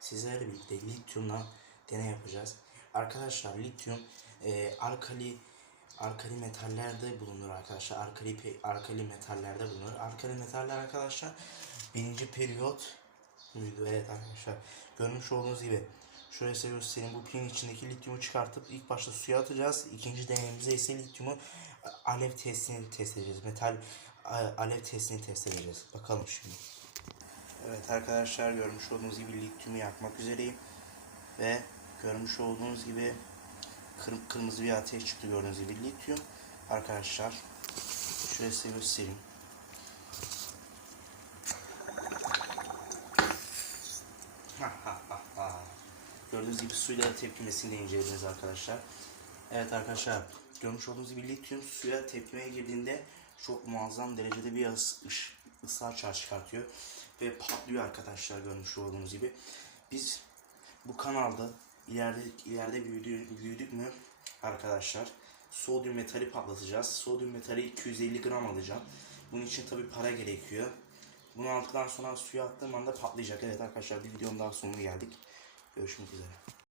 sizlerle birlikte lityumla deney yapacağız. Arkadaşlar lityum e, alkali alkali metallerde bulunur arkadaşlar. Alkali alkali metallerde bulunur. Alkali metaller arkadaşlar birinci periyot muydu? Evet arkadaşlar. Görmüş olduğunuz gibi şöyle size göstereyim. Bu pilin içindeki lityumu çıkartıp ilk başta suya atacağız. İkinci deneyimizde ise lityumu a- alev testini test edeceğiz. Metal a- alev testini test edeceğiz. Bakalım şimdi. Evet arkadaşlar görmüş olduğunuz gibi lityumu yakmak üzereyim. Ve görmüş olduğunuz gibi kır- kırmızı bir ateş çıktı gördüğünüz gibi lityum. Arkadaşlar şöyle size göstereyim. Gördüğünüz gibi suyla tepkimesini incelediniz arkadaşlar. Evet arkadaşlar görmüş olduğunuz gibi lityum suya tepkimeye girdiğinde çok muazzam derecede bir ıs, ış, ısrar çarj çıkartıyor. Ve patlıyor arkadaşlar görmüş olduğunuz gibi. Biz bu kanalda ileride ileride büyüdü, büyüdük mü arkadaşlar sodyum metali patlatacağız. Sodyum metali 250 gram alacağım. Bunun için tabi para gerekiyor. Bunu aldıktan sonra suya attığım anda patlayacak. Evet arkadaşlar bir videonun daha sonuna geldik. Görüşmek üzere.